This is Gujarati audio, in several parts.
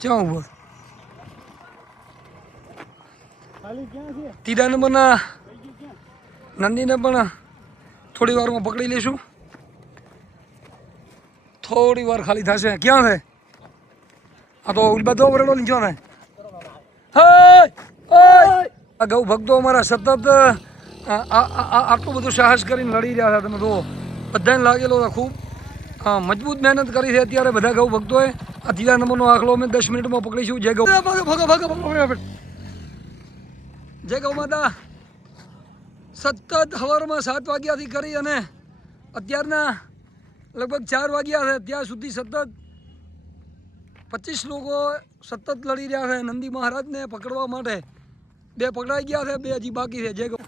ક્યાં ઉપર ત્રીજા નંબરના નંદીને પણ થોડી વારમાં પકડી લઈશું. થોડી વાર ખાલી થશે. ક્યાં છે આ તો બધો વરેડો નીચો ને. આ ગૌ ભક્તો અમારા સતત આટલું બધું સાહસ કરીને લડી રહ્યા હતા. તમે જુઓ બધાને લાગેલો હતા ખૂબ મજબૂત મહેનત કરી છે અત્યારે બધા ગૌ ભક્તોએ. આ ત્રીજા નંબરનો આખલો અમે 10 મિનિટમાં પકડીશું. જય ગૌ જય ગૌ માતા. સતત સવારમાં 7 વાગ્યાથી કરી અને અત્યારના લગભગ 4 વાગ્યા છે ત્યાં સુધી સતત 25 લોકો સતત લડી રહ્યા છે નંદી મહારાજને પકડવા માટે. 2 પકડાઈ ગયા છે, 2 હજી બાકી છે. જય ગૌ.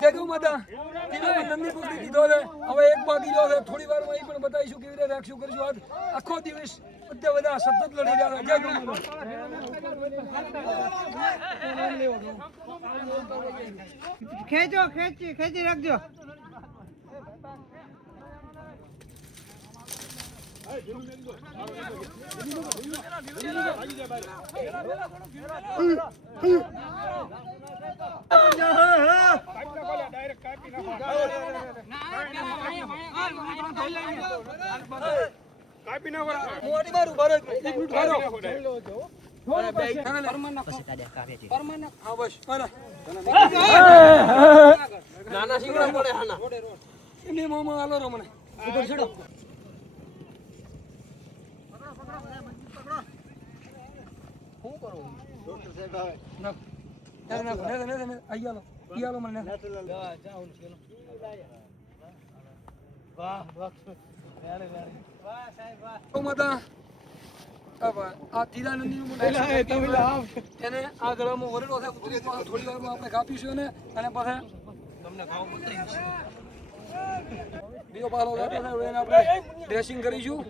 જય ગૌ માતા. નંદી પકડી દીધો છે. હવે એક બાકી રહ્યો છે. થોડી વારમાં એ પણ બતાવીશું કેવી રીતે રાખશું કરીશું. આજ આખો દિવસ બધા સતત લડી રહ્યા છે. જય ગૌ માતા. ખેંચો ખેંચી રાખજો. નાના શીંગડા પડે હાના એમને મામા હાલો રો મને ઉપર છોડો. શું કરો ડોક્ટર સાહેબ આવે ના ના ને આયાલો ઈયાલો મને જાઉં છે. વાહ વાહ વાહ સાહેબ વાહ. માતા આ તીરાનંદીનું એને આ ગળામાં વરેલો છે. થોડી વારમાં આપણે કાપીશું એને અને પછી તમને ખાવ બીજો પાલો કાપે છે એને આપણે ડ્રેસિંગ કરીશું.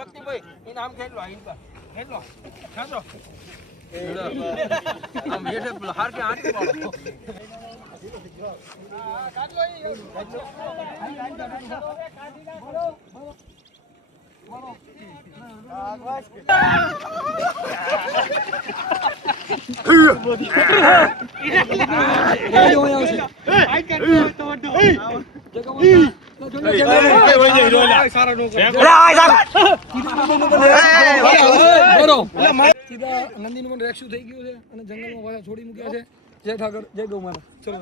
હક્તિભાઈ એને આમ ખેલો ખેલો ખાજો આમ હેઠે હાર કે આંટી પાડો. નંદીનું પણ રેક્શું થઈ ગયું છે અને જંગલમાં પાછા છોડી મૂક્યા છે. જય ઠાકર. જય ગૌ માતા. ચલો